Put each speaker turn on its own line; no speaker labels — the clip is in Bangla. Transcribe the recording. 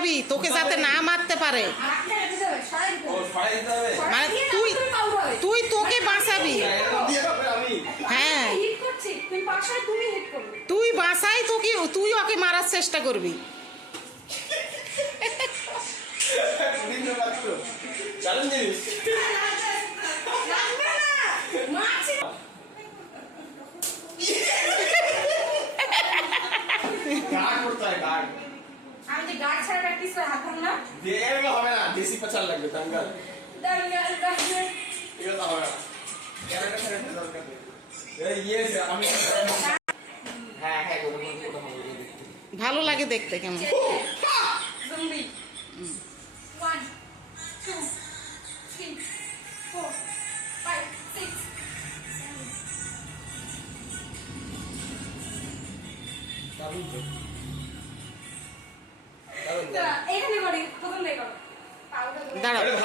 আটকাবি তোকে যাতে না মারতে পারে। মানে তুই- তুই তোকে বাঁচাবি।
হ্যাঁ,
তুই বাঁচাই তোকে তুই ওকে মারার চেষ্টা করবি।
আমি যে গার্ড ছাড়া প্র্যাকটিস করে হাত ভাঙলাম
দিয়ে এরকম হবে না, দেশি পাচার লাগবে, দাঙ্গাল।
দাঙ্গাল দাঙ্গাল
এগুলো তো হবে না। ক্যামেরাটা ছেড়ে দিতে দরকার নেই। এই, yes, আমি হ্যাঁ হ্যাঁ ওটা ওটা ওটা হবে, ওটা দেখতে।
ভালো লাগে দেখতে কেমন
zombie one two three four five six
দারুণ তো।
你带
走